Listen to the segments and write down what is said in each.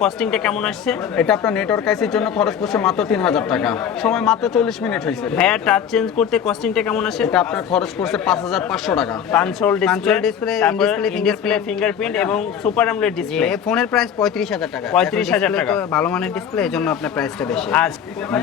কস্টিংটা কেমন আসছে? এটা আপনার নেটওয়ার্ক আইসির জন্য খরচ পড়ছে মাত্র 3000 টাকা, সময় মাত্র 40 মিনিট হয়েছে। ভাইয়া টাচ চেঞ্জ করতে কস্টিংটা কেমন আসে? এটা আপনার খরচ পড়ছে 5500 টাকা। পাঁচশোল ডিসপ্লে, ডিসপ্লে, ডিসপ্লে, ফিঙ্গারপ্রিন্ট এবং সুপার অ্যামোলেড ডিসপ্লে। এই ফোনের প্রাইস 35000 টাকা। 35,000 এখন টাকা। display তো ভালো মানের ডিসপ্লে, এজন্য আপনার প্রাইসটা বেশি। আজ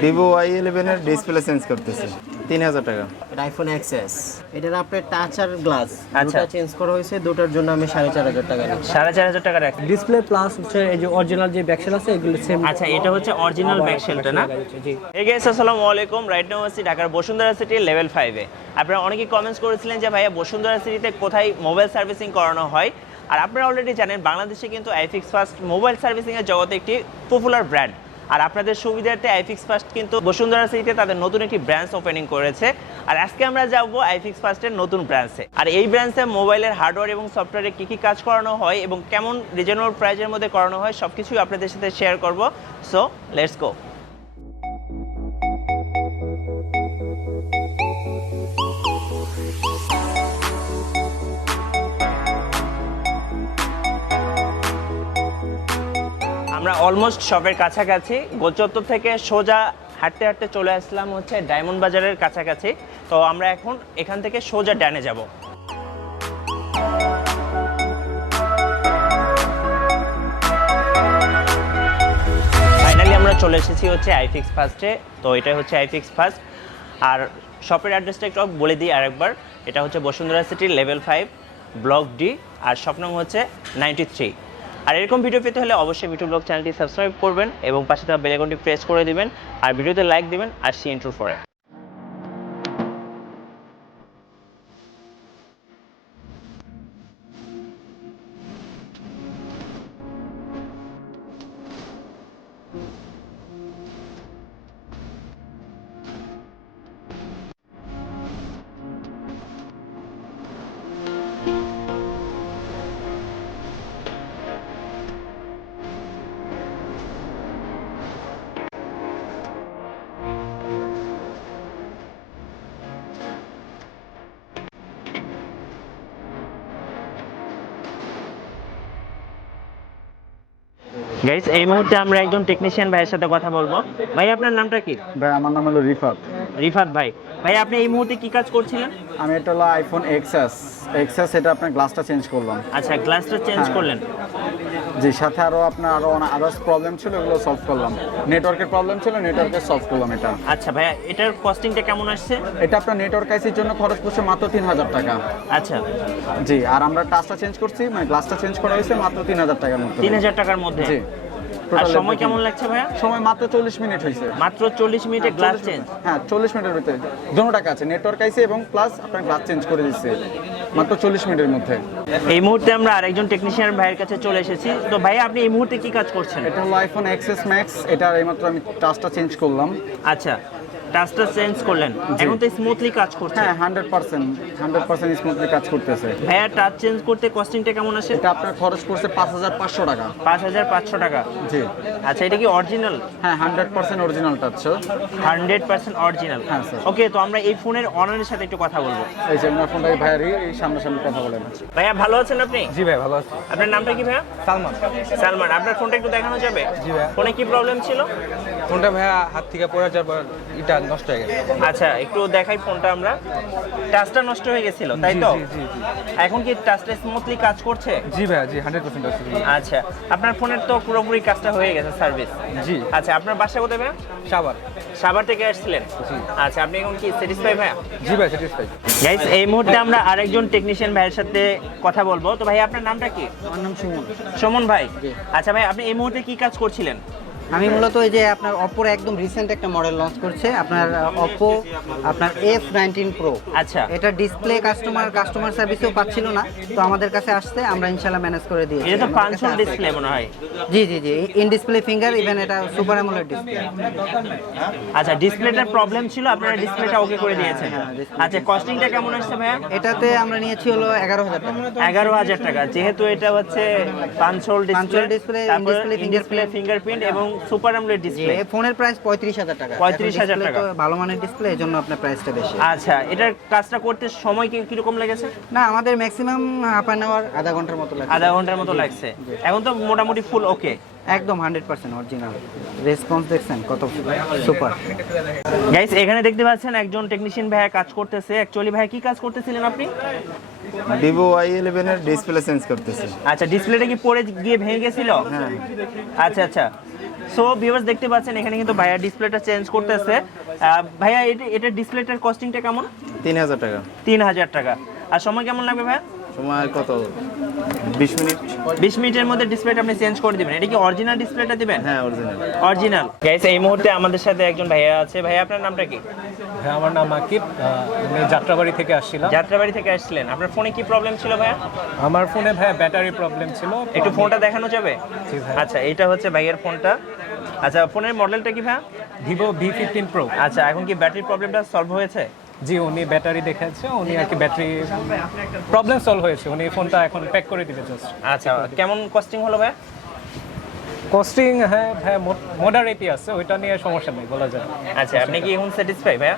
ভিভো Y11 এর ডিসপ্লে চেঞ্জ করতেছে 3000 টাকা। এটা আইফোন এক্সএস, এটার আপনার টাচ আর গ্লাস আচ্ছা। দুটো চেঞ্জ করা হয়েছে, দুটোর জন্য আমি 4500 টাকা নিচ্ছি। 4500 টাকা রাখছি। ডিসপ্লে প্লাস হচ্ছে এই যে অরিজিনাল যে ব্যাকসেল আছে এগুলো সেম। আচ্ছা, এটা হচ্ছে অরিজিনাল ব্যাকশেলটা না? জি। এই গাইস, আসসালামু আলাইকুম। রাইট নাও আছি ঢাকার বসুন্ধরা সিটি লেভেল 5 এ। আপনারা অনেকেই কমেন্টস করেছিলেন যে ভাইয়া বসুন্ধরা সিটিতে কোথায় মোবাইল সার্ভিসিং করানো হয়। আর আপনারা অলরেডি জানেন বাংলাদেশে কিন্তু আইফিক্স ফার্স্ট মোবাইল সার্ভিসিং এর জগতে একটি পপুলার ব্র্যান্ড। আর আপনাদের সুবিধার্থে আইফিক্স ফার্স্ট কিন্তু বসুন্ধরা সিটিতে তাদের নতুন একটি ব্রাঞ্চ ওপেনিং করেছে। আর আজকে আমরা যাব আইফিক্স ফার্স্টের নতুন ব্রাঞ্চে। আর এই ব্রাঞ্চে মোবাইলের হার্ডওয়্যার এবং সফটওয়্যারে কী কী কাজ করানো হয় এবং কেমন রিজনেবল প্রাইসের মধ্যে করানো হয় সবকিছুই আপনাদের সাথে শেয়ার করব। So let's go. আমরা অলমোস্ট শপের কাছাকাছি, গোলচত্বর থেকে সোজা হাঁটতে হাঁটতে চলে আসলাম হচ্ছে ডায়মন্ড বাজারের কাছাকাছি। তো আমরা এখন এখান থেকে সোজা ডানে যাব। ফাইনালি আমরা চলে এসেছি হচ্ছে আইফিক্স ফার্স্টে। তো এটা হচ্ছে আইফিক্স ফার্স্ট। আর শপের অ্যাড্রেসটা একটু বলে দিই আরেকবার। এটা হচ্ছে Bashundhara city level 5 block D, আর শপ নং হচ্ছে 93। আর এরকম ভিডিও পেতে হলে অবশ্যই মিঠু ব্লগ চ্যানেলটি সাবস্ক্রাইব করবেন এবং পাশে থাকা বেল আইকনটি প্রেস করে দিবেন আর ভিডিওতে লাইক দিবেন। আর সি ইন্ট্রো ফরে গাইস, এই মুহূর্তে আমরা একজন টেকনিশিয়ান ভাইয়ের সাথে কথা বলবো। ভাই, আপনার নামটা কি? ভাই আমার নাম হলো রিফাত। রিফাত ভাই। ভাই, আপনি এই মুহূর্তে কি কাজ করছিলেন? আমি এটা হলো আইফোন এক্সএস, এটা আপনার গ্লাসটা চেঞ্জ করলাম। আচ্ছা, গ্লাসটা চেঞ্জ হ্যাঁ। করলেন। জি, সাথে আরো আপনার আরো আদার্স প্রবলেম ছিল, এগুলো সলভ করলাম। নেটওয়ার্কের প্রবলেম ছিল, নেটওয়ার্কে সলভ করলাম এটা। আচ্ছা ভাইয়া, এটার কস্টিংটা কেমন আসছে? এটা আপনার নেটওয়ার্ক আইসির জন্য খরচ পড়ছে মাত্র 3000 টাকা। আচ্ছা, জি, আর আমরা টাচটা চেঞ্জ করছি, মানে গ্লাসটা চেঞ্জ করা হয়েছে মাত্র 3000 টাকার মধ্যে। 3000 টাকার মধ্যে। জি। আর Total সময় everything। কেমন লাগছে ভাইয়া? সময় মাত্র 40 মিনিট হয়েছে। মাত্র 40 মিনিটে গ্লাস চেঞ্জ। হ্যাঁ, 40 মিনিটের ভিতরে দুটো টাকা আছে, নেটওয়ার্ক আইসি এবং প্লাস আপনার গ্লাস চেঞ্জ করে দিচ্ছে মাত্র 40 মিনিটের মধ্যে। এই মুহূর্তে আমরা আরেকজন টেকনিশিয়ান ভাইয়ের কাছে চলে এসেছি। তো ভাইয়া, আপনি এই মুহূর্তে কি কাজ করছেন? এটা হলো আইফোন এক্সএস ম্যাক্স, এটা এইমাত্র আমি টাচটা চেঞ্জ করলাম। আচ্ছা, টাচটা চেঞ্জ করলেন, এখন তো স্মুথলি কাজ করছে। হ্যাঁ, 100% স্মুথলি কাজ করতেছে। ভাইয়া, টাচ চেঞ্জ করতে কস্টিংটা কেমন আসে? এটা আপনার খরচ পড়ছে 5500 টাকা। 5500 টাকা। জি। আচ্ছা, এটা কি অরিজিনাল? হ্যাঁ, 100% অরিজিনাল টাচ। 100% অরিজিনাল। হ্যাঁ, স্যার। ওকে, তো আমরা এই ফোনের অনারের সাথে একটু কথা বলবো। এই যে আপনার ফোনটা ভাইয়ারই, এই সামনাসামনি কথা বলেন। ভাইয়া, ভালো আছেন আপনি? জি ভাই, ভালো আছি। আপনার নামটা কি ভাইয়া? সালমান। সালমান। আপনার ফোনটা একটু দেখানো যাবে? জি ভাইয়া। ফোনে কি প্রবলেম ছিল? ফোনটা ভাইয়া হাত থেকে পড়ে যাওয়ার পর এটা নষ্ট হয়ে গেছে। আচ্ছা, একটু দেখাই ফোনটা আমরা। টাচটা নষ্ট হয়ে গেছিল, তাই তো? জি, জি, জি। এখন কি টাচটা স্মুথলি কাজ করছে? জি ভাইয়া, জি 100% আছে। আচ্ছা, আপনার ফোনের তো পুরোপুরি কাজটা হয়ে গেছে, সার্ভিস। জি। আচ্ছা, আপনার বাসা কোথায় ভাইয়া? সাবার। সাভার থেকে আসছিলেন? জি। আচ্ছা, আপনি এখন কি স্যাটিসফাই ভাইয়া? জি ভাই, স্যাটিসফাই। গাইস, এই মুহূর্তে আমরা আরেকজন টেকনিশিয়ান ভাইয়ের সাথে কথা বলবো। তো ভাই, আপনার নামটা কি? আমার নাম সুমন। সুমন ভাই। আচ্ছা ভাই, আপনি এই মুহূর্তে কি কাজ করছিলেন? আমি মূলত এই যে আপনার Oppo একদম রিসেন্ট একটা মডেল লঞ্চ করছে, আপনার Oppo আপনার F19 Pro। আচ্ছা। এটা ডিসপ্লে কাস্টমার সার্ভিসেও পাচ্ছিল না, তো আমাদের কাছে আসছে, আমরা ইনশাআল্লাহ ম্যানেজ করে দিয়েছি। এটা তো পাঁচশোল ডিসপ্লে মনে হয়। জি জি জি, ইন ডিসপ্লে ফিঙ্গার, ইভেন এটা সুপার অ্যামোলেড ডিসপ্লে। আচ্ছা, ডিসপ্লেটার প্রবলেম ছিল, আপনারা ডিসপ্লেটা ওকে করে দিয়েছেন। আচ্ছা, কস্টিংটা কেমন আসছে ভাইয়া? এটাতে আমরা নিয়েছি হলো 11000 টাকা। 11000 টাকা। যেহেতু এটা হচ্ছে পাঁচশোল পাঁচশোল ডিসপ্লে, ডিসপ্লে, তারপর ডিসপ্লে, ডিসপ্লে ফিঙ্গারপ্রিন্ট এবং সুপার অ্যামোলেড ডিসপ্লে। এই ফোনের প্রাইস 35000 টাকা। 35,000 এখন display টাকা। তো ভালো মানের ডিসপ্লে, এজন্য আপনার প্রাইসটা বেশি। আচ্ছা, এটার কাজটা করতে সময় কিরকম লেগেছে? না, আমাদের ম্যাক্সিমাম হাফ অ্যান আওয়ার, আধা ঘন্টার মতো লাগে। আধা ঘন্টার মতো লাগছে। এখন তো মোটামুটি ফুল ওকে। একদম 100% অরিজিনাল। রেসপন্স দেখছেন কত সুপার। গাইস এখানে দেখতে পাচ্ছেন একজন টেকনিশিয়ান ভাইয়া কাজ করতেছে। অ্যাকচুয়ালি ভাইয়া কি কাজ করতেছিলেন আপনি? ভিভো Y11 এর ডিসপ্লে চেঞ্জ করতেছি। আচ্ছা, ডিসপ্লেটা কি পড়ে গিয়ে ভেঙে গেছিল? হ্যাঁ। আচ্ছা আচ্ছা। সো ভিউয়ার্স দেখতে পাচ্ছেন এখানে কিন্তু ভাইয়া ডিসপ্লেটা চেঞ্জ করতেছে। ভাইয়া এটা ডিসপ্লেটার কস্টিংটা কেমন? 3000 টাকা। 3000 টাকা। আর সময় কেমন লাগবে ভাইয়া? সময় কত? 20 মিনিট। 20 মিনিটের মধ্যে ডিসপ্লেটা আপনি চেঞ্জ করে দিবেন। এটা কি অরিজিনাল ডিসপ্লেটা দিবেন? হ্যাঁ, অরিজিনাল। অরিজিনাল। গাইস এই মুহূর্তে আমাদের সাথে একজন ভাইয়া আছে। ভাইয়া আপনার নামটা কি? হ্যাঁ, আমার নাম আকিব। আমি যাত্রাবাড়ি থেকে আসছিলাম। যাত্রাবাড়ি থেকে আসছিলেন। আপনার ফোনে কি প্রবলেম ছিল ভাইয়া? আমার ফোনে ভাই ব্যাটারি প্রবলেম ছিল। একটু ফোনটা দেখানো যাবে? জি ভাই। আচ্ছা, এটা হচ্ছে ভাইয়ের ফোনটা। আচ্ছা, ফোনের মডেলটা কি ভাইয়া? Vivo V15 Pro। আচ্ছা, এখন কি ব্যাটারি প্রবলেমটা সলভ হয়েছে? জি, উনি ব্যাটারি দেখেছে, উনি আর কি ব্যাটারি প্রবলেম সলভ হয়েছে, উনি ফোনটা এখন প্যাক করে দিবে জাস্ট। আচ্ছা, কেমন কস্টিং হলো ভাইয়া? কস্টিং হ্যাঁ ভাই মডারেটই আছে, ওইটা নিয়ে সমস্যা নেই বলা যায়। আচ্ছা, আপনি কি এখন স্যাটিসফাই ভাইয়া?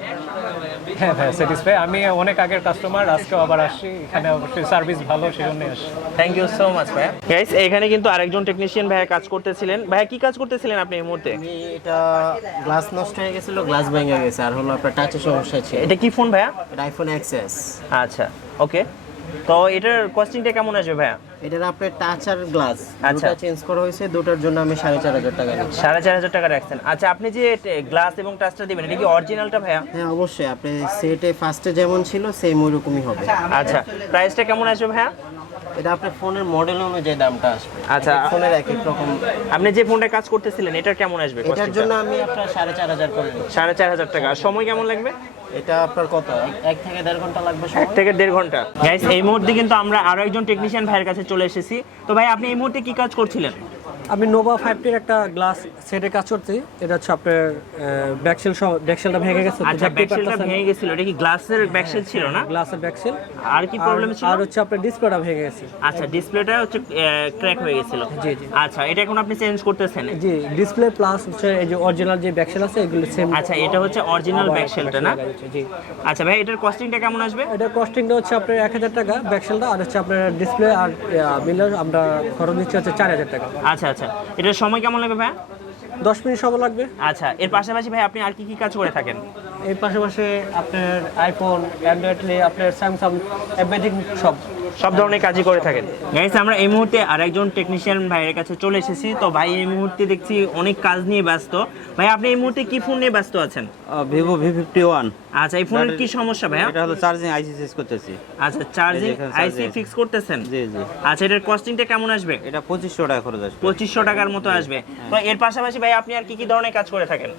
হ্যাঁ ভাই স্যাটিসফাই। আমি অনেক আগের কাস্টমার, আজকেও আবার আসছি, এখানে অবশ্যই সার্ভিস ভালো সেজন্যই আসছি। থ্যাংক ইউ সো মাচ ভাইয়া। গাইস এখানে কিন্তু আরেকজন টেকনিশিয়ান ভাইয়া কাজ করতেছিলেন। ভাইয়া কি কাজ করতেছিলেন আপনি এই মুহূর্তে? আমি এটা গ্লাস নষ্ট হয়ে গেছিল, গ্লাস ভেঙে গেছে, আর হলো আপনার টাচের সমস্যা ছিল। এটা কি ফোন ভাইয়া? এটা আইফোন XS। আচ্ছা, ওকে। তো এটার কস্টিংটা কেমন আসবে ভাইয়া? এটার আপনার টাচ আর গ্লাস আচ্ছা। দুটো চেঞ্জ করা হয়েছে, দুটোর জন্য আমি 4500 টাকা নিচ্ছি। 4500 টাকা রাখছেন। আচ্ছা, আপনি যে গ্লাস এবং টাচটা দিবেন এটা কি অরিজিনালটা ভাইয়া? হ্যাঁ অবশ্যই, আপনি সেটে ফার্স্টে যেমন ছিল সেম ওইরকমই হবে। আচ্ছা, প্রাইসটা কেমন আসবে ভাইয়া? এটা আপনার ফোনের মডেল অনুযায়ী দামটা আসবে। আচ্ছা। এক এক ফোনের এক এক রকম। আপনি যে ফোনটা কাজ করতেছিলেন এটার কেমন আসবে? এটার জন্য আমি আপনার 4500 করে নিচ্ছি। 4500 টাকা। আর সময় কেমন লাগবে? এটা আপনার কত, 1 থেকে 1.5 ঘন্টা লাগবে 1 সময়। থেকে 1.5 ঘন্টা। গাইস এই মুহূর্তে কিন্তু আমরা আরো একজন টেকনিশিয়ান ভাইয়ের কাছে চলে এসেছি। তো ভাই আপনি এই মুহূর্তে কি কাজ করছিলেন? আমি নোভা 5টির একটা গ্লাস সেটে কাজ করছি। এটা হচ্ছে আপনার ব্যাকশেলটা ভেঙে গেছে। আচ্ছা, ব্যাকশেলটা ভেঙে গেছিল। এটা কি গ্লাসের ব্যাকশেল ছিল না? গ্লাসের ব্যাকশেল। আর কি প্রবলেম ছিল? আর হচ্ছে আপনার ডিসপ্লেটা ভেঙে গেছে। আচ্ছা, ডিসপ্লেটা হচ্ছে ক্র্যাক হয়ে গেছিল। জি, জি। আচ্ছা, এটা এখন আপনি চেঞ্জ করতেছেন? জি, ডিসপ্লে প্লাস হচ্ছে এই যে অরিজিনাল যে ব্যাকশেল আছে এগুলো সেম। আচ্ছা, এটা হচ্ছে অরিজিনাল ব্যাকশেলটা না? জি। আচ্ছা ভাই, এটার কস্টিংটা কেমন আসবে? এটার কস্টিংটা হচ্ছে আপনার 1000 টাকা ব্যাকশেলটা, আর হচ্ছে আপনার ডিসপ্লে আর মিলার আমরা খরচ দিচ্ছি হচ্ছে 4000 টাকা। আচ্ছা আচ্ছা, এটার সময় কেমন লাগবে ভাই? 10 মিনিট সময় লাগবে। আচ্ছা, এর পাশাপাশি ভাই আপনি আর কি কি কাজ করে থাকেন? এর পাশাপাশি আপনার আইফোন, অ্যান্ড্রয়েড, আপনার স্যামসাং, এভরিথিং সব ধরনের কাজই করে থাকেন। গাইস আমরা এই মুহূর্তে আরেকজন টেকনিশিয়ান ভাইয়ের কাছে চলে এসেছি। তো ভাই এই মুহূর্তে দেখছি অনেক কাজ নিয়ে ব্যস্ত। ভাই আপনি এই মুহূর্তে কি ফোন নিয়ে ব্যস্ত আছেন? Vivo V51। আচ্ছা, এই ফোনের কি সমস্যা ভাইয়া? এটা হলো চার্জিং আইসি চেঞ্জ করতেছি। আচ্ছা, চার্জিং এই দেখেন, আইসি চার্জিং ফিক্স করতেছেন? জি জি। আচ্ছা, এটার কস্টিংটা কেমন আসবে? এটা 2500 টাকা খরচ আসবে। 2500 টাকার মতো আসবে। তো এর পাশাপাশি ভাই আপনি আর কি কি ধরনের কাজ করে থাকেন?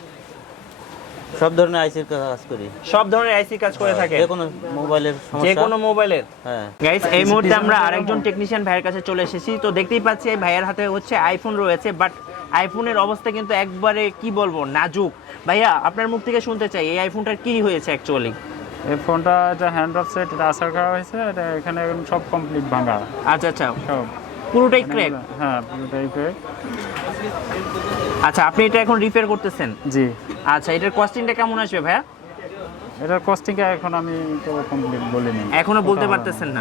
সব ধরনের আইসির কাজ করি। সব ধরনের আইসি কাজ করে থাকেন? যে কোনো মোবাইলের সমস্যা। যে কোনো মোবাইলের? হ্যাঁ। গাইস এই মুহূর্তে আমরা আরেকজন টেকনিশিয়ান ভাইয়ের কাছে চলে এসেছি। তো দেখতেই পাচ্ছি এই ভাইয়ের হাতে হচ্ছে আইফোন রয়েছে, বাট আইফোনের অবস্থা কিন্তু একবারে কি বলবো নাজুক। ভাইয়া আপনার মুখ থেকে শুনতে চাই এই আইফোনটার কি হয়েছে অ্যাকচুয়ালি? এই ফোনটা এটা হ্যান্ড অফ সেট, এটা আসার করা হয়েছে, এটা এখানে সব কমপ্লিট ভাঙা আচ্ছা আচ্ছা, সব। পুরোটাই ক্র্যাক? হ্যাঁ, পুরোটাই ক্র্যাক। আচ্ছা, আপনি এটা এখন রিপেয়ার করতেছেন? জি। আচ্ছা, এটার কস্টিংটা কেমন আসবে ভাইয়া? এটার কস্টিং এখন আমি তো কমপ্লিট বলিনি। এখনো বলতে পারতেছেন না?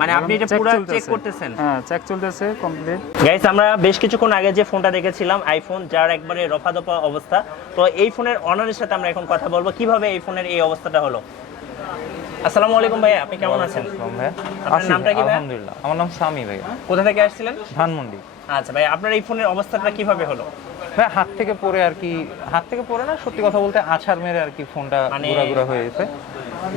মানে আপনি এটা পুরো চেক করতেছেন? হ্যাঁ, চেক চলতেছে কমপ্লিট। গাইস আমরা বেশ কিছুক্ষণ আগে যে ফোনটা দেখেছিলাম আইফোন, যার একবারে রফাদফা অবস্থা, তো এই ফোনের অনারের সাথে আমরা এখন কথা বলবো কিভাবে এই ফোনের এই অবস্থাটা হলো। আসসালামু আলাইকুম ভাইয়া, আপনি কেমন আছেন? ভাইয়া আপনার নামটা কি ভাইয়া? আলহামদুলিল্লাহ, আমার নাম সামি ভাইয়া। কোথা থেকে আসছিলেন? ধানমন্ডি। আচ্ছা ভাই, আপনার এই ফোনের অবস্থাটা কিভাবে হলো? ভাই হাত থেকে পড়ে আর কি, হাত থেকে পড়ে না, সত্যি কথা বলতে আছাড় মেরে আর কি ফোনটা ঘোরাঘুরা হয়ে গেছে।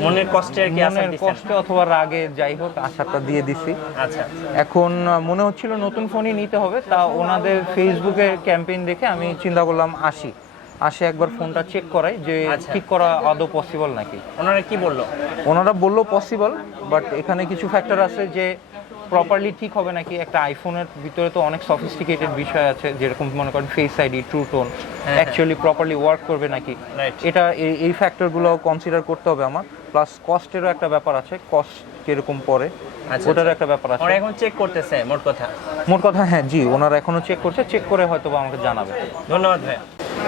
মনের কষ্টে আর কি আছাড় মনের দিছেন? কষ্টে অথবা রাগে, যাই হোক আছাড়টা দিয়ে দিছি। আচ্ছা, এখন মনে হচ্ছিল নতুন ফোনই নিতে হবে, তা ওনাদের ফেসবুকের ক্যাম্পেইন দেখে আমি চিন্তা করলাম আসে একবার ফোনটা চেক করাই যে আচ্ছা। ঠিক করা আদৌ পসিবল নাকি। ওনারা কি বললো? ওনারা বললো পসিবল, বাট এখানে কিছু ফ্যাক্টর আছে যে প্রপারলি ঠিক হবে নাকি। একটা আইফোনের ভিতরে তো অনেক সফিস্টিকেটেড বিষয় আছে, যেরকম মনে করেন face ID, true tone actually properly work করবে নাকি, এটা এই ফ্যাক্টরগুলো কনসিডার করতে হবে আমার। প্লাস কস্টেরও একটা ব্যাপার আছে, কস্ট কিরকম পড়ে ওটারও একটা ব্যাপার আছে। ওরা এখন চেক করতেছে মোট কথা? মোট কথা হ্যাঁ, জি, ওনারা এখনো চেক করছে, চেক করে হয়তো বা আমাকে জানাবে। ধন্যবাদ ভাই।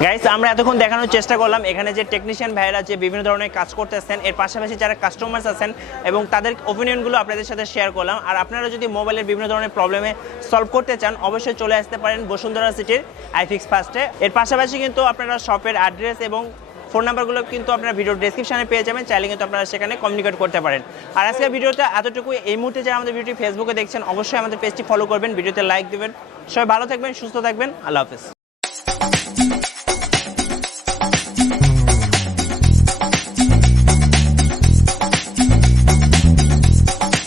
গাইস আমরা এতক্ষণ দেখানোর চেষ্টা করলাম এখানে যে টেকনিশিয়ান ভাইয়েরা যে বিভিন্ন ধরনের কাজ করতেছেন, এর পাশাপাশি যারা কাস্টমার্স আছেন এবং তাদের ওপিনিয়নগুলো আপনাদের সাথে শেয়ার করলাম। আর আপনারা যদি মোবাইলের বিভিন্ন ধরনের প্রবলেমে সলভ করতে চান অবশ্যই চলে আসতে পারেন বসুন্ধরা সিটির আইফিক্স ফার্স্টে। এর পাশাপাশি কিন্তু আপনারা শপের অ্যাড্রেস এবং ফোন নাম্বারগুলো কিন্তু আপনারা ভিডিওর ডেসক্রিপশনে পেয়ে যাবেন, চাইলে কিন্তু আপনারা সেখানে কমিউনিকেট করতে পারেন। আর আজকের ভিডিওটা এতটুকু। এই মুহূর্তে যারা আমাদের ভিডিওটি ফেসবুকে দেখছেন অবশ্যই আমাদের পেজটি ফলো করবেন, ভিডিওতে লাইক দেবেন। সবাই ভালো থাকবেন, সুস্থ থাকবেন, আল্লাহ হাফেজ।